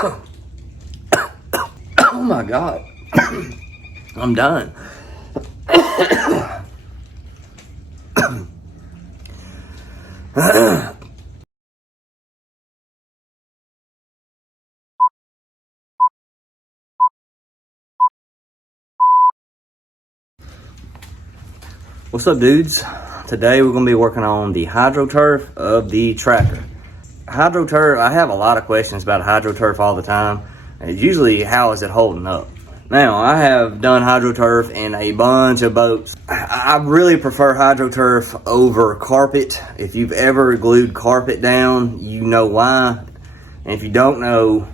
Oh my God. I'm done. What's up, dudes? Today we're going to be working on the HydroTurf of the Tracker. HydroTurf, I have a lot of questions about HydroTurf all the time. It's usually, how is it holding up? Now, I have done HydroTurf in a bunch of boats. I really prefer HydroTurf over carpet. If you've ever glued carpet down, you know why. And if you don't know,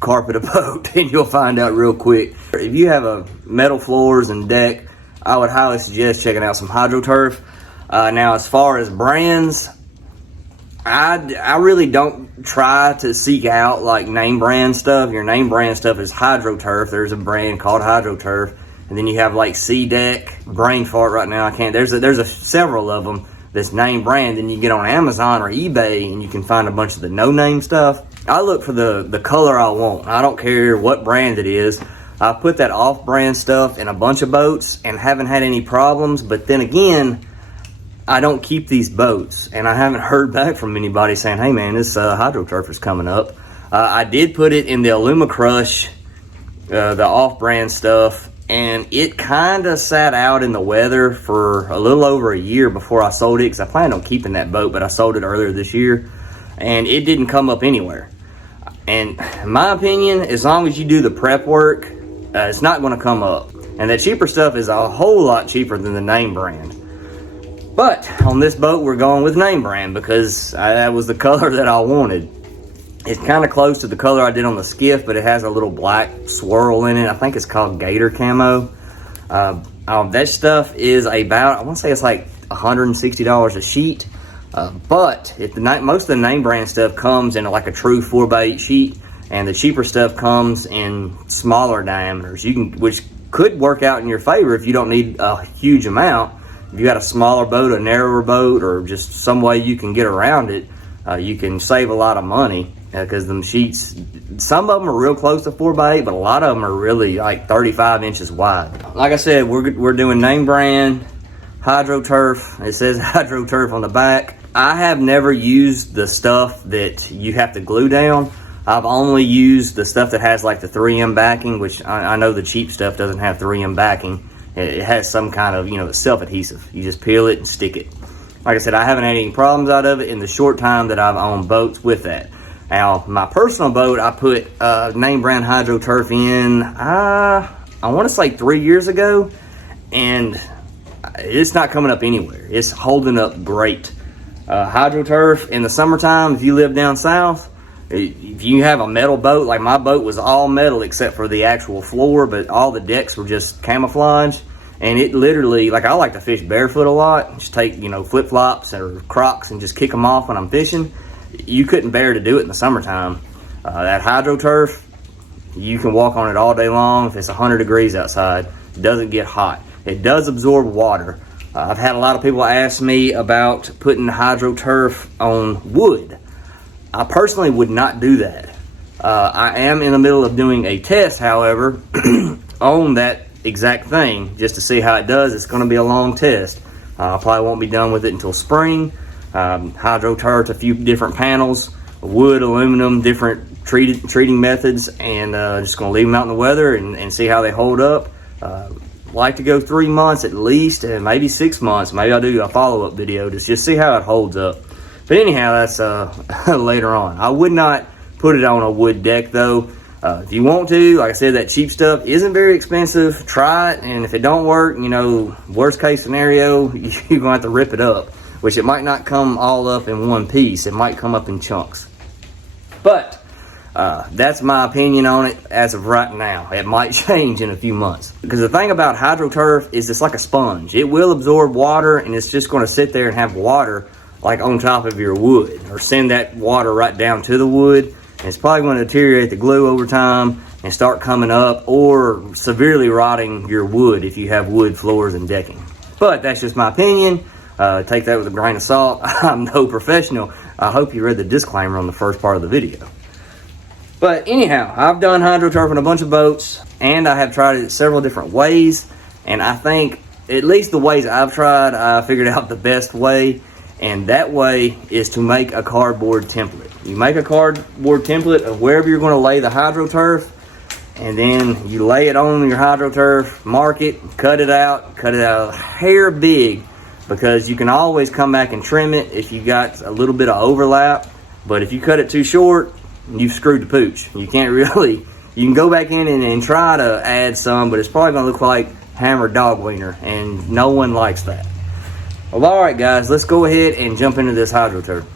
carpet a boat and you'll find out real quick. If you have a metal floors and deck, I would highly suggest checking out some HydroTurf. Now, as far as brands, I really don't try to seek out like name brand stuff. Your name brand stuff is HydroTurf. There's a brand called HydroTurf, and then you have like C-Deck, brain fart right now. I can't. There's several of them that's name brand. Then you get on Amazon or eBay, and you can find a bunch of the no name stuff. I look for the color I want. I don't care what brand it is. I put that off-brand stuff in a bunch of boats and haven't had any problems. But then again, I don't keep these boats, and I haven't heard back from anybody saying, hey man, this HydroTurf is coming up. I did put it in the Alumacrush, the off-brand stuff, and it kind of sat out in the weather for a little over a year before I sold it, because I planned on keeping that boat, but I sold it earlier this year, and it didn't come up anywhere. And in my opinion, as long as you do the prep work, it's not going to come up. And the cheaper stuff is a whole lot cheaper than the name brand. But on this boat, we're going with name brand because that was the color that I wanted. It's kind of close to the color I did on the skiff, but it has a little black swirl in it. I think it's called Gator Camo. That stuff is about, I want to say it's like $160 a sheet. But most of the name brand stuff comes in like a true 4x8 sheet, and the cheaper stuff comes in smaller diameters. Which could work out in your favor if you don't need a huge amount. If you got a smaller boat, a narrower boat, or just some way you can get around it, you can save a lot of money because them sheets, some of them are real close to 4x8, but a lot of them are really like 35 inches wide. Like I said, we're doing name brand HydroTurf. It says HydroTurf on the back. I have never used the stuff that you have to glue down. I've only used the stuff that has like the 3M backing, which I know the cheap stuff doesn't have 3M backing. It has some kind of, self-adhesive. You just peel it and stick it. Like I said, I haven't had any problems out of it in the short time that I've owned boats with that. Now, my personal boat, I put name brand HydroTurf in, I want to say 3 years ago, and it's not coming up anywhere. It's holding up great. HydroTurf in the summertime, if you live down south, if you have a metal boat, like my boat was all metal except for the actual floor, but all the decks were just camouflage, and it literally, like I like to fish barefoot a lot, just take, flip-flops or Crocs and just kick them off when I'm fishing. You couldn't bear to do it in the summertime. That HydroTurf, you can walk on it all day long if it's 100 degrees outside. It doesn't get hot. It does absorb water. I've had a lot of people ask me about putting HydroTurf on wood. I personally would not do that. I am in the middle of doing a test, however, on that exact thing, just to see how it does. It's going to be a long test. I probably won't be done with it until spring. HydroTurf, a few different panels, wood, aluminum, different treating methods, and just going to leave them out in the weather and see how they hold up. Like to go 3 months at least, and maybe 6 months. Maybe I'll do a follow-up video to just see how it holds up. But anyhow, that's later on. I would not put it on a wood deck though. If you want to, like I said, that cheap stuff isn't very expensive. Try it, and if it don't work, worst case scenario, you're gonna have to rip it up, which it might not come all up in one piece. It might come up in chunks. But that's my opinion on it as of right now. It might change in a few months. Because the thing about HydroTurf is it's like a sponge. It will absorb water, and it's just gonna sit there and have water like on top of your wood, or send that water right down to the wood. And it's probably going to deteriorate the glue over time and start coming up, or severely rotting your wood if you have wood floors and decking. But that's just my opinion. Take that with a grain of salt. I'm no professional. I hope you read the disclaimer on the first part of the video. But anyhow, I've done hydroturf on a bunch of boats, and I have tried it several different ways, and I think at least the ways I've tried, I figured out the best way, and that way is to make a cardboard template. You make a cardboard template of wherever you're going to lay the hydroturf, and then you lay it on your hydroturf, mark it, cut it out a hair big, because you can always come back and trim it if you got a little bit of overlap. But if you cut it too short, you've screwed the pooch. You can't really, you can go back in and try to add some, but it's probably gonna look like hammered dog wiener, and no one likes that. Well, all right guys, let's go ahead and jump into this hydroturf.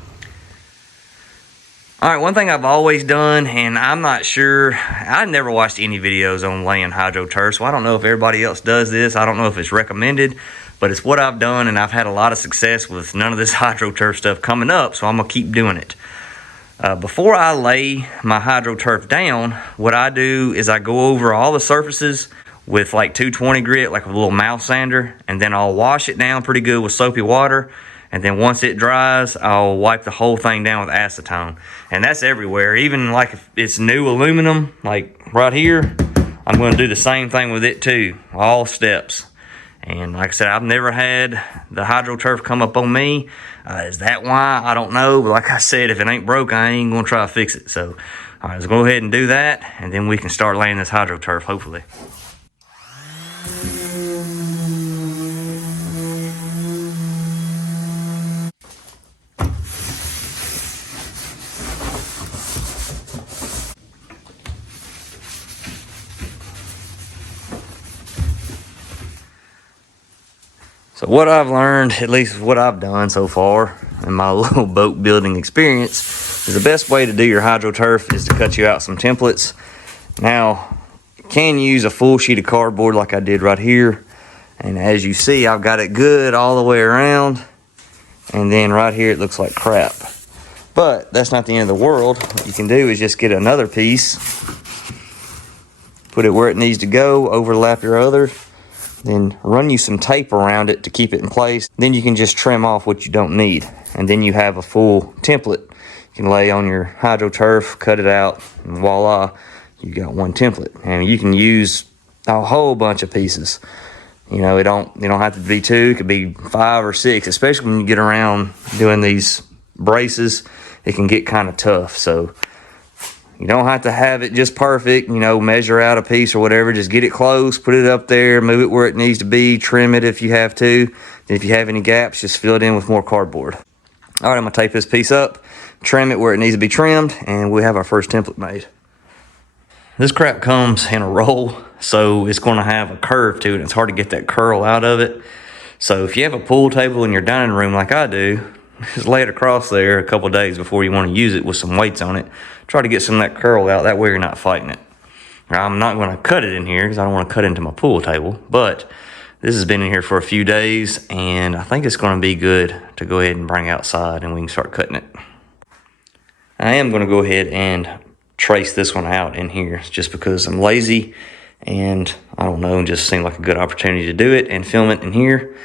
All right, one thing I've always done, and I'm not sure, I never watched any videos on laying hydroturf, so I don't know if everybody else does this. I don't know if it's recommended, but it's what I've done, and I've had a lot of success with none of this hydroturf stuff coming up, so I'm gonna keep doing it. Before I lay my hydroturf down, what I do is I go over all the surfaces with like 220 grit, like a little mouth sander, and then I'll wash it down pretty good with soapy water, and then once it dries, I'll wipe the whole thing down with acetone. And that's everywhere, even like if it's new aluminum, like right here, I'm gonna do the same thing with it too, all steps. And like I said, I've never had the hydroturf come up on me. Is that why? I don't know. But like I said, if it ain't broke, I ain't going to try to fix it. So, all right, let's go ahead and do that. And then we can start laying this hydroturf, hopefully. So what I've learned, at least what I've done so far in my little boat building experience, is the best way to do your hydroturf is to cut you out some templates. Now, you can use a full sheet of cardboard like I did right here. And as you see, I've got it good all the way around. And then right here, it looks like crap. But that's not the end of the world. What you can do is just get another piece, put it where it needs to go, overlap your other, then run you some tape around it to keep it in place. Then you can just trim off what you don't need. And then you have a full template. You can lay on your hydroturf, cut it out, and voila, you got one template. And you can use a whole bunch of pieces. You know, you don't have to be 2, it could be 5 or 6, especially when you get around doing these braces, it can get kind of tough. So you don't have to have it just perfect, you know, measure out a piece or whatever. Just get it close, put it up there, move it where it needs to be, trim it if you have to. And if you have any gaps, just fill it in with more cardboard. All right, I'm gonna tape this piece up, trim it where it needs to be trimmed, and we have our first template made. This crap comes in a roll, so it's gonna have a curve to it. It's hard to get that curl out of it. So if you have a pool table in your dining room like I do, just lay it across there a couple days before you want to use it with some weights on it. Try to get some of that curl out. That way you're not fighting it. Now, I'm not going to cut it in here because I don't want to cut into my pool table. But this has been in here for a few days, and I think it's going to be good to go ahead and bring outside and we can start cutting it. I am going to go ahead and trace this one out in here just because I'm lazy and I don't know, it just seemed like a good opportunity to do it and film it in here.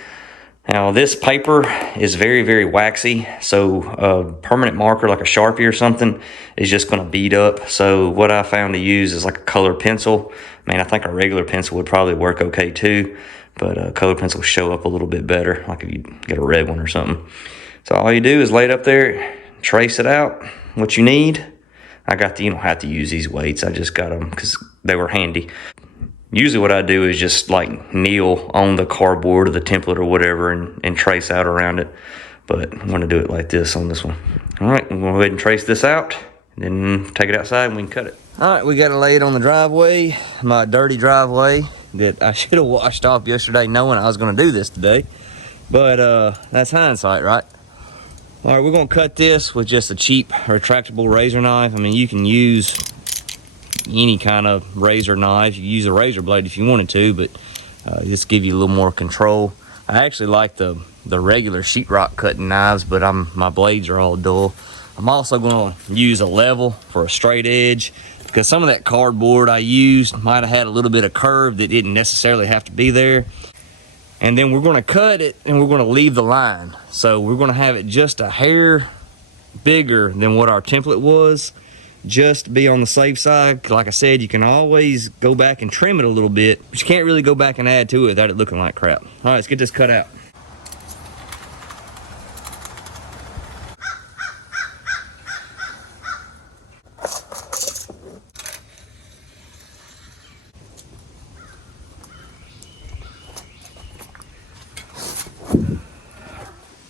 Now this paper is very, very waxy, so a permanent marker like a Sharpie or something is just going to bead up. So what I found to use is like a color pencil. I mean, I think a regular pencil would probably work okay too, but a color pencil will show up a little bit better, like if you get a red one or something. So all you do is lay it up there, trace it out, what you need. You don't have to use these weights, I just got them because they were handy. Usually what I do is just like kneel on the cardboard or the template or whatever and trace out around it. But I'm going to do it like this on this one. All right, I'm going to go ahead and trace this out, and then take it outside and we can cut it. All right, we got to lay it on the driveway, my dirty driveway that I should have washed off yesterday knowing I was going to do this today. But that's hindsight, right? All right, we're going to cut this with just a cheap retractable razor knife. I mean, you can use any kind of razor knife. You can use a razor blade if you wanted to, but just give you a little more control. I actually like the regular sheetrock cutting knives, but my blades are all dull. I'm also going to use a level for a straight edge because some of that cardboard I used might have had a little bit of curve that didn't necessarily have to be there. And then we're going to cut it and we're going to leave the line. So we're going to have it just a hair bigger than what our template was, just to be on the safe side. Like I said, you can always go back and trim it a little bit, but you can't really go back and add to it without it looking like crap. All right, let's get this cut out.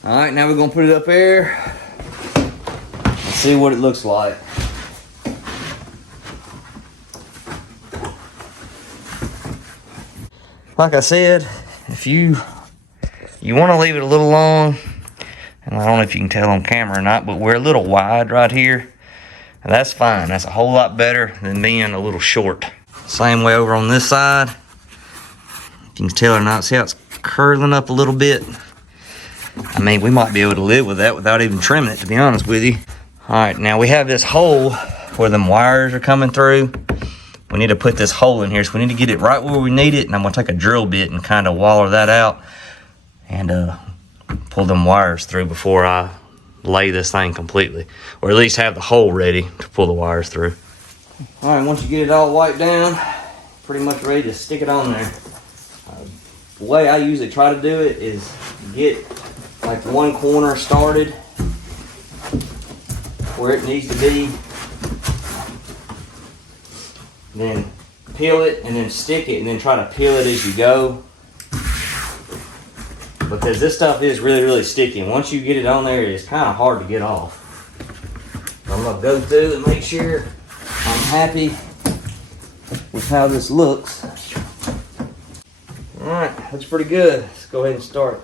All right, now we're gonna put it up there and see what it looks like. Like I said, if you want to leave it a little long, and I don't know if you can tell on camera or not, but we're a little wide right here, and that's fine. That's a whole lot better than being a little short. Same way over on this side. If you can tell or not, see how it's curling up a little bit? I mean, we might be able to live with that without even trimming it, to be honest with you. All right, now we have this hole where them wires are coming through. We need to put this hole in here, so we need to get it right where we need it, and I'm gonna take a drill bit and kind of waller that out and pull them wires through before I lay this thing completely, or at least have the hole ready to pull the wires through. All right, once you get it all wiped down, pretty much ready to stick it on there. The way I usually try to do it is get like one corner started where it needs to be, then peel it and then stick it and then try to peel it as you go, because this stuff is really sticky, and once you get it on there it's kind of hard to get off. I'm gonna go through and make sure I'm happy with how this looks. All right, looks pretty good. Let's go ahead and start.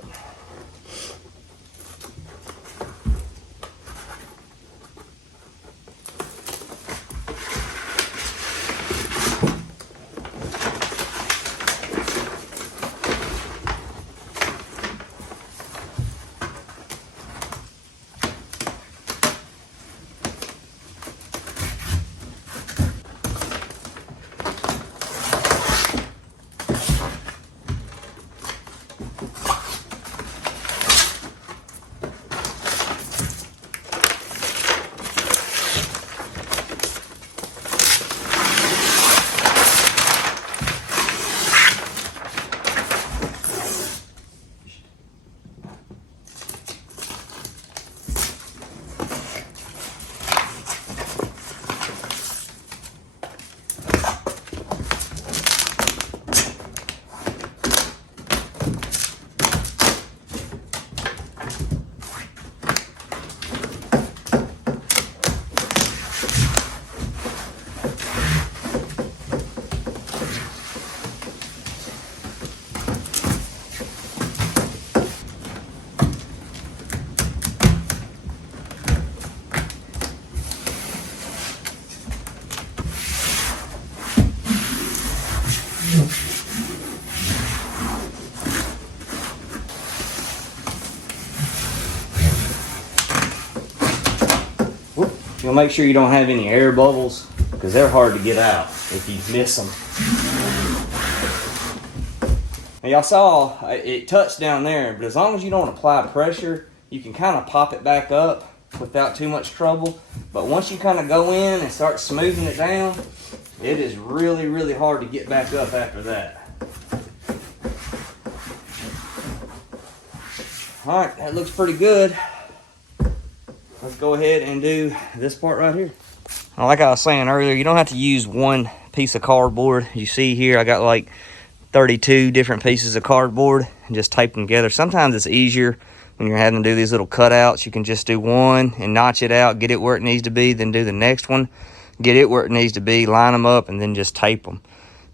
You'll make sure you don't have any air bubbles, because they're hard to get out if you miss them. Now y'all saw it touched down there, but as long as you don't apply pressure, you can kind of pop it back up without too much trouble. But once you kind of go in and start smoothing it down, it is really hard to get back up after that. All right, that looks pretty good. Let's go ahead and do this part right here. Like I was saying earlier, you don't have to use one piece of cardboard. You see here, I got like 32 different pieces of cardboard and just tape them together. Sometimes it's easier when you're having to do these little cutouts. You can just do one and notch it out, get it where it needs to be, then do the next one, get it where it needs to be, line them up, and then just tape them.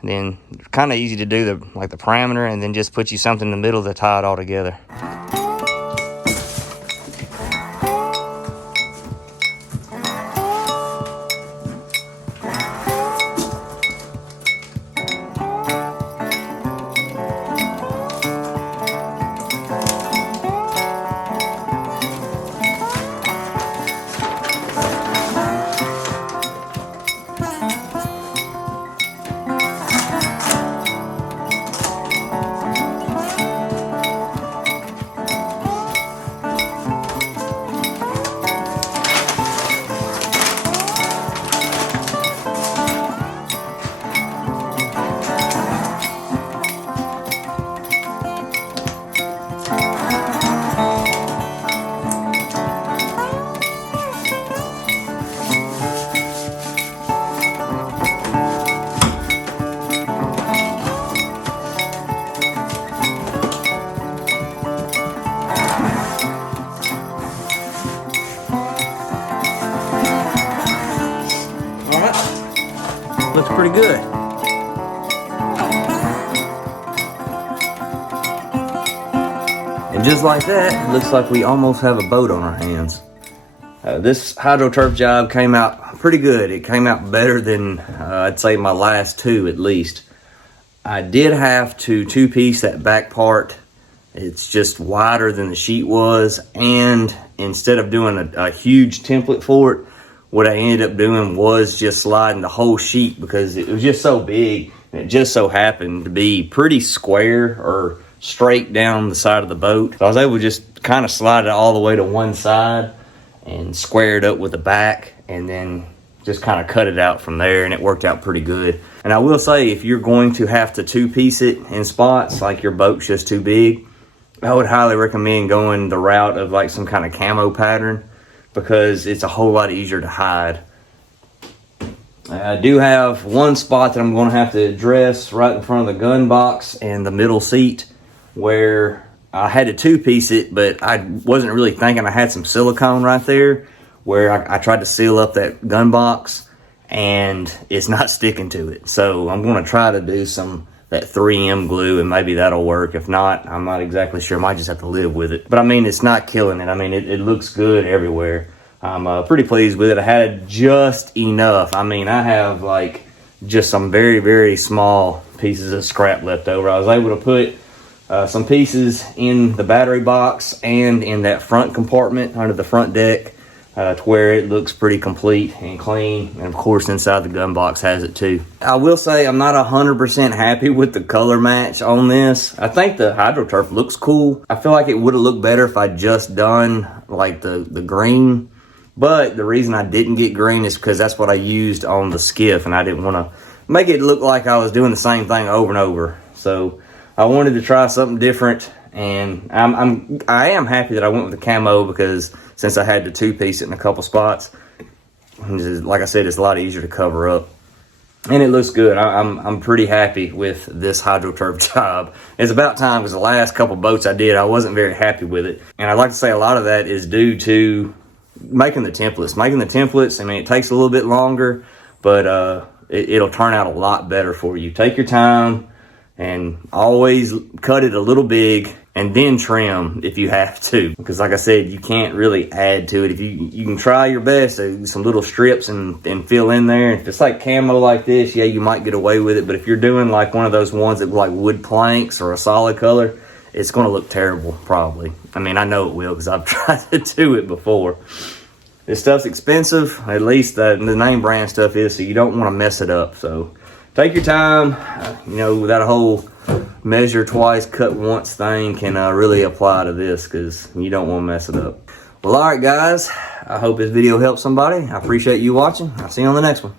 And then kind of easy to do the parameter, and then just put you something in the middle to tie it all together. looks pretty good. And just like that, it looks like we almost have a boat on our hands. This HydroTurf job came out pretty good. It came out better than I'd say my last two at least. I did have to two-piece that back part. It's just wider than the sheet was, and instead of doing a huge template for it, what I ended up doing was just sliding the whole sheet because it was just so big, and it just so happened to be pretty square or straight down the side of the boat. So I was able to just kind of slide it all the way to one side and square it up with the back, and then just kind of cut it out from there, and it worked out pretty good. And I will say, if you're going to have to two-piece it in spots, like your boat's just too big, I would highly recommend going the route of like some kind of camo pattern, because it's a whole lot easier to hide. I do have one spot that I'm going to have to address right in front of the gun box and the middle seat, where I had to two-piece it, but I wasn't really thinking I had some silicone right there, where I tried to seal up that gun box, and it's not sticking to it. So I'm going to try to do that 3M glue, and maybe that'll work. If not, I'm not exactly sure. I might just have to live with it. But I mean, it's not killing it. I mean, it looks good everywhere. I'm pretty pleased with it. I had just enough. I mean, I have like just some very, very small pieces of scrap left over. I was able to put some pieces in the battery box and in that front compartment under the front deck, to where it looks pretty complete and clean. And of course, inside the gun box has it too. I will say I'm not 100% happy with the color match on this. I think the HydroTurf looks cool. I feel like it would have looked better if I'd just done like the green. But the reason I didn't get green is because that's what I used on the skiff, and I didn't want to make it look like I was doing the same thing over and over. So I wanted to try something different, and I am happy that I went with the camo, because since I had to two-piece it in a couple spots, like I said, it's a lot easier to cover up. And it looks good. I'm pretty happy with this HydroTurf job. It's about time, because the last couple boats I did, I wasn't very happy with it. And I'd like to say a lot of that is due to making the templates. I mean, it takes a little bit longer, but it'll turn out a lot better for you. Take your time, and always cut it a little big, and then trim if you have to, because like I said, you can't really add to it. If you can try your best, some little strips and fill in there. If it's like camo like this, yeah, you might get away with it, but if you're doing like one of those ones that look like wood planks or a solid color, it's going to look terrible, probably. I mean, I know it will, because I've tried to do it before. This stuff's expensive, at least the name brand stuff is, so you don't want to mess it up. So take your time. That whole measure twice, cut once thing can really apply to this, because you don't want to mess it up. Well, all right, guys. I hope this video helped somebody. I appreciate you watching. I'll see you on the next one.